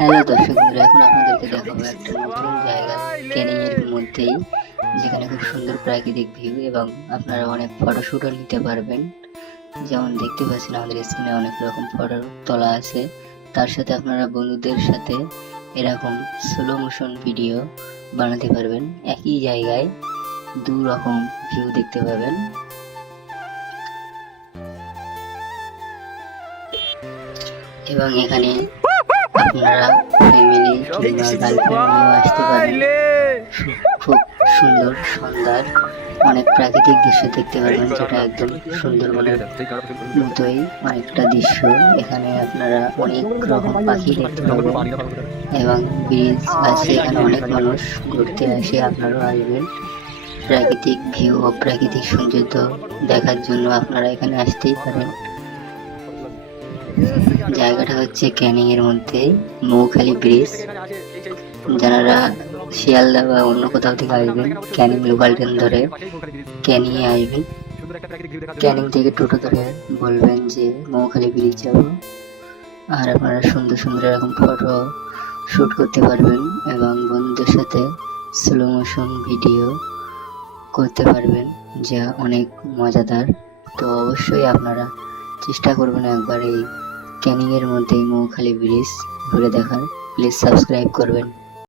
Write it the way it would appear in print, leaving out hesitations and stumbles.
Hello দর্শক বন্ধুরা, এখন আপনাদেরকে দেখাবো একটা নতুন জায়গা ক্যানিং এর মধ্যেই, যেখানে খুব সুন্দর প্রাকৃতিক ভিউ এবং আপনারা অনেক ফটোশুটও নিতে পারবেন। যেমন দেখতে পাচ্ছেন আমাদের স্ক্রিনে অনেক রকম ফটো তোলা আছে, তার সাথে আপনারা বন্ধুদের সাথে এরকম স্লো মোশন ভিডিও বানাতে পারবেন। একই জায়গায় দু রকম ভিউ দেখতে পাবেন এবং এখানে আপনারা ফ্যামিলি কিংবা গার্লফ্রেন্ড নিয়েও আসতে পারেন। খুব সুন্দর সন্ধ্যার অনেক প্রাকৃতিক দৃশ্য দেখতে পারবেন, যেটা একদম সুন্দরবনের মতোই অনেকটা দৃশ্য। এখানে আপনারা অনেক রকম পাখি দেখতে পাবেন এবং ব্রিজ আছে, এখানে অনেক মানুষ ঘুরতে আসে। আপনারাও আসবেন প্রাকৃতিক ভিউ ও প্রাকৃতিক সৌন্দর্য দেখার জন্য, আপনারা এখানে আসতেই পারেন। জায়গাটা হচ্ছে ক্যানিং এর মধ্যে মৌখালি ব্রিজ। যারা শিয়ালদা বা অন্য কোথাও থেকে আসবেন, ক্যানিং লোকাল ট্রেন ধরে ক্যানিং এ আসবেন। ক্যানিং থেকে টোটো ধরে বলবেন যে মৌখালি ব্রিজ যাব, আর আপনারা সুন্দর সুন্দর এরকম ফটো শুট করতে পারবেন এবং বন্ধুদের সাথে স্লো মোশন ভিডিও করতে পারবেন, যা অনেক মজাদার। তো অবশ্যই আপনারা চেষ্টা করবেন একবার এই ক্যানিং এর মধ্যে মৌখালি ব্রিজ ঘুরে দেখার। প্লিজ সাবস্ক্রাইব করবেন।